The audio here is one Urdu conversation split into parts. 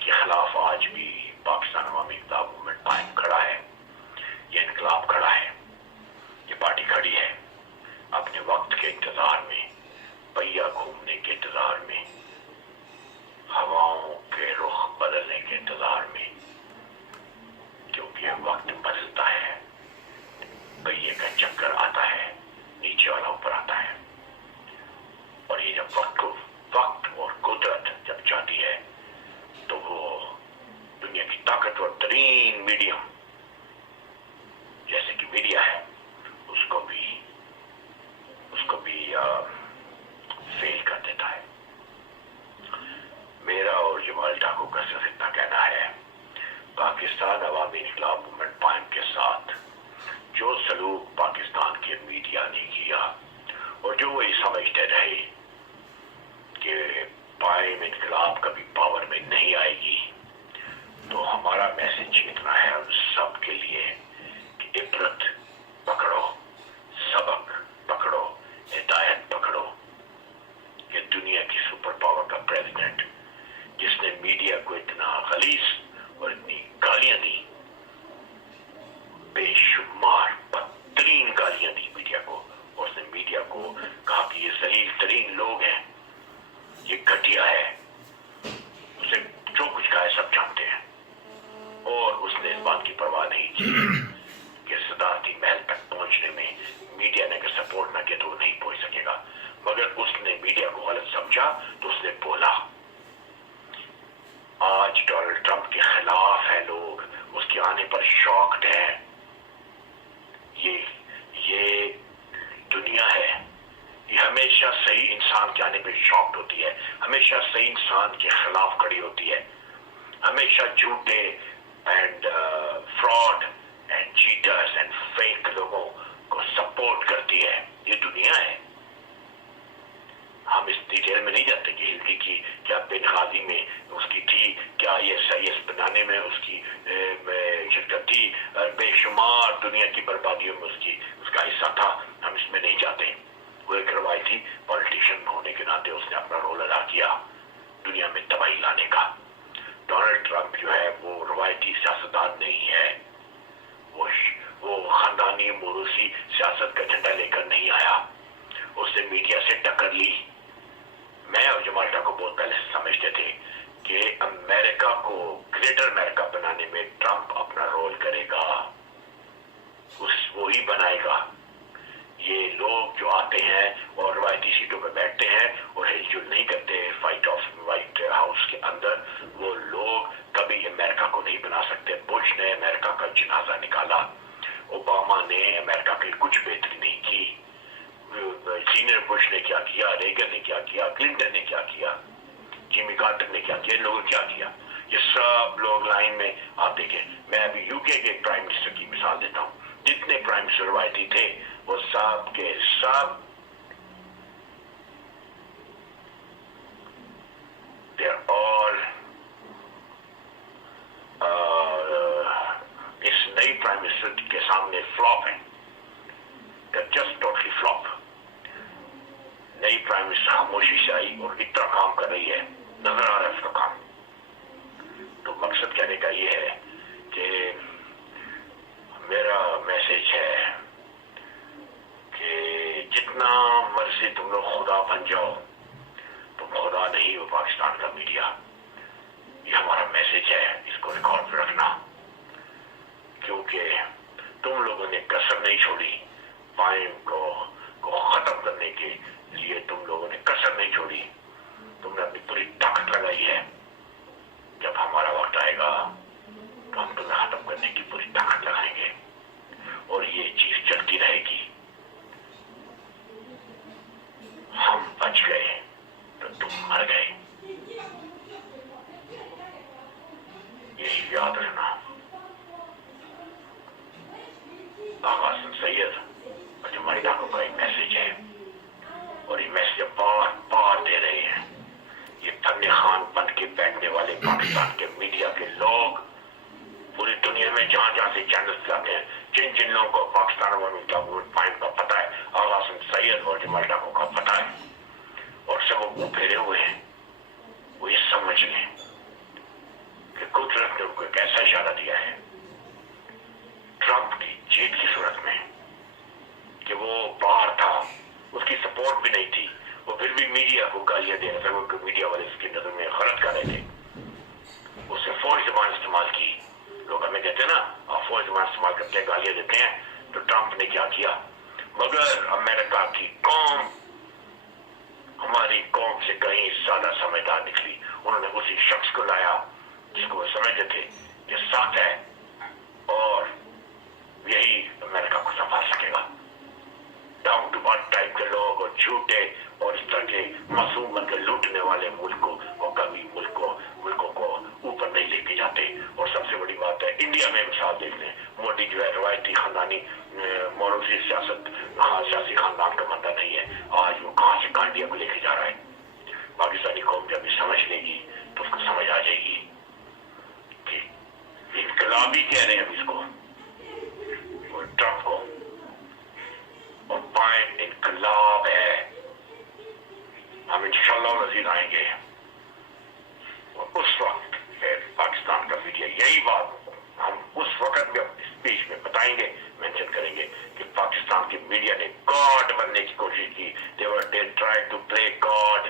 کے خلاف آج بھی پاکستان عوامی انقلاب مومنٹ پائیم کھڑا ہے، یہ انقلاب کھڑا ہے، یہ پارٹی کھڑی ہے اپنے وقت کے انتظار میں، پہیا گھومنے کے انتظار میں، ہواؤں کے رخ بدلنے کے انتظار میں، کیونکہ وقت بدلتا ہے، پہیے کا چکر آتا ہے، نیچے والا اوپر آتا ہے، اور یہ جب وقت اور قدرت جب چاہتی ہے تو وہ دنیا کی طاقتور ترین میڈیم جیسے کہ میڈیا ہے اس کو بھی فیل کر دیتا ہے۔ میرا اور جمال ٹاکو کا صرف اتنا کہنا ہے، پاکستان عوامی انقلاب مومنٹ پائیم کے ساتھ جو سلوک پاکستان کے میڈیا نے کیا اور جو وہ سمجھتے رہے کہ پائیم انقلاب کبھی پاور میں نہیں آئے گی، تو ہمارا میسج اتنا ہے ان سب کے لیے کہ عبرت پکڑو، سبق پکڑو، ہدایت پکڑو کہ دنیا کی سپر پاور کا پریزیڈنٹ جس نے میڈیا کو اتنا غلیظ اور اتنی گالیاں دی، بے شمار بدترین گالیاں دی میڈیا کو، اور اس نے میڈیا کو کہا کہ یہ ذلیل ترین لوگ ہیں، یہ گھٹیا ہے، اسے جو کچھ کہا ہے سب جانتے ہیں، اور اس نے اس بات کی پرواہ نہیں کی کہ صدارتی محل تک پہنچنے میں میڈیا نے اگر سپورٹ نہ کیا تو وہ نہیں پہنچ سکے گا، مگر اس نے میڈیا کو غلط سمجھا تو اس نے بولا۔ آج ڈونلڈ ٹرمپ کے خلاف ہے لوگ، اس کے آنے پر شاکڈ ہیں، یہ دنیا ہے، یہ ہمیشہ صحیح انسان کے آنے پہ شاکڈ ہوتی ہے، ہمیشہ صحیح انسان کے خلاف کھڑی ہوتی ہے، ہمیشہ جھوٹے and fraud and cheaters and fake لوگوں کو سپورٹ کرتی ہے، یہ دنیا ہے۔ ہم اس ڈیٹیل میں نہیں جانتے کہ ہلری کی کیا بنغازی میں اس کی تھی، کیا یہ سیاسی بنانے میں اس کی شرکت تھی، بے شمار دنیا کی بربادیوں میں اس کا حصہ تھا، ہم اس میں نہیں جاتے۔ وہ ایک روایتی پولیٹیشین ہونے کے ناطے اس نے اپنا رول ادا کیا دنیا میں تباہی لانے کا۔ ڈونلڈ ٹرمپ جو ہے وہ روایتی سیاستدان نہیں ہے، وہ خاندانی موروثی سیاست کا جھنڈا لے کر نہیں آیا، اس نے میڈیا سے ٹکر لی۔ میں اور جمال ٹاکو بہت پہلے سے سمجھتے تھے کہ امریکہ کو گریٹر امریکہ بنانے میں ٹرمپ اپنا رول کرے گا، وہی بنائے گا۔ یہ لوگ جو آتے ہیں اور روایتی سیٹوں پہ بیٹھتے ہیں اور ہل جل نہیں کرتے وائٹ ہاؤس کے اندر، وہ لوگ کبھی امریکہ کو نہیں بنا سکتے۔ بش نے امریکہ کا جنازہ نکالا، اوباما نے امریکہ کی کچھ بہتری نہیں کی، سینئر بش نے کیا کیا، ریگن نے کیا کیا، کلنٹن نے کیا کیا، جیمی کارٹر نے کیا کیا، ان لوگوں نے کیا کیا، یہ سب لوگ لائن میں آتے گئے۔ میں ابھی یو کے پرائم منسٹر کی مثال دیتا ہوں، جتنے پرائم منسٹر روایتی تھے وہ سب کے سب اس نئی پرائم منسٹر کے سامنے فلاپ ہیں، جسٹ ٹوٹلی فلاپ۔ نئی پرائم منسٹر خاموشی سے آئی اور اتنا کام کر رہی ہے، نظر آ رہا ہے اس کا کام۔ تو مقصد کہنے کا یہ ہے کہ میرا میسج ہے کہ جتنا مرضی تم لوگ خدا بن جاؤ، تم خدا نہیں ہو پاکستان کا میڈیا۔ یہ ہمارا میسج ہے، اس کو ریکارڈ پہ رکھنا، کیونکہ تم لوگوں نے کسر نہیں چھوڑی پائیم کو ختم کرنے کے لیے، تم لوگوں نے کسر نہیں چھوڑی، تم نے اپنی پوری طاقت لگائی ہے۔ جب ہمارا وقت آئے گا تو ہم تمہیں ختم کرنے کی پوری طاقت لگائیں گے، اور یہ چیز چلتی رہے گی۔ ہم بچ گئے تو تم مر گئے، یہی یاد رکھنا۔ حسن سید اور جمال ٹاکو کا ایک میسج ہے، اور یہ میسج بار بار دے رہے ہیں۔ یہ فن خان بن کے بیٹھنے والے پاکستان کے میڈیا کے لوگ پوری دنیا میں جہاں جہاں سے چینل چلاتے ہیں، جن جن لوگوں کو پاکستان عوامی انقلاب مومنٹ پائیم کا پتہ ہے، حسن سید اور جمال ٹاکو کا پتہ ہے، اور سب وہ پھیرے ہوئے ہیں، وہ یہ سمجھ لیں اشارہ دیا ہے ٹرمپ کی جیت کی صورت میں کہ وہ باہر تھا, اس کی سپورٹ بھی نہیں تھی, وہ پھر بھی میڈیا کو گالیاں دے رہے تھے, میڈیا والے اس کی نظر میں غلط کر رہے تھے, اس نے فوری زبان استعمال کی. لوگ ہمیں کہتے ہیں نا آپ فوری زبان استعمال کرتے ہیں, گالیاں دیتے ہیں, تو ٹرمپ نے کیا کیا, مگر امریکہ کی قوم ہماری قوم سے کہیں زیادہ سمجھدار نکلی. انہوں نے اسی شخص کو لایا جس کو وہ سمجھتے تھے کہ ساتھ ہے اور یہی امریکہ کو سنبھال سکے گا. ڈاؤن ٹو برتھ ٹائپ کے لوگ اور جھوٹے اور اس طرح کے معصوم بن کے لوٹنے والے ملکوں اور کبھی ملکوں کو اوپر نہیں لے کے جاتے. اور سب سے بڑی بات ہے انڈیا میں مثال دیکھ لیں, مودی جو ہے روایتی خاندانی موروثی سیاسی خاندان کا بندہ نہیں ہے, آج وہ کہاں سے کہاں انڈیا کو لے کے جا رہا ہے. پاکستانی قوم جب بھی سمجھ لے گی تو اس کو سمجھ آ جائے گی کہ انقلابی کہہ رہے ہیں اب اس کو, اور ٹرمپ کو, اور پائیم انقلاب ہے. ہم انشاءاللہ مزید آئیں گے اور اس وقت پاکستان کا میڈیا یہی بات ہم اس وقت بھی اپنے اسپیچ میں بتائیں گے, مینشن کریں گے کہ پاکستان کی میڈیا نے گاڈ بننے کی کوشش کی. they tried to play God,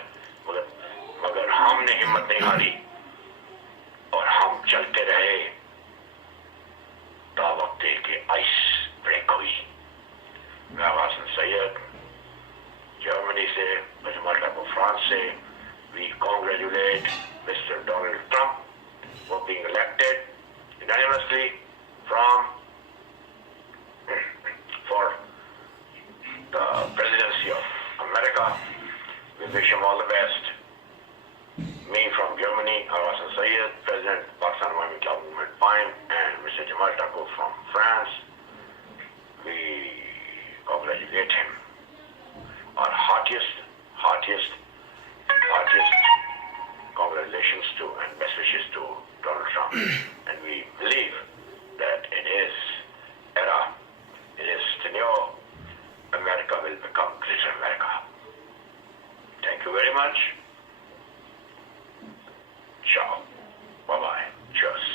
مگر ہم نے ہمت نہیں ہاری اور ہم چلتے رہے تا وقت کہ آئس بریک ہوئی. میں حسن سید جرمنی سے, جمال ٹاکو فرانس سے, we congratulate Mr. Donald Trump for being elected unanimously for the presidency of America. We wish him all the best. Me from Germany, Hassan Sayyed, President Pakistan Awami Club Movement Pine, and Mr. Jamal Taqo from France. We congratulate him. Our heartiest congratulations to and best wishes to Donald Trump. And we believe that in his era, in his tenure, America will become greater America. Thank you very much. Ciao. Bye-bye. Cheers.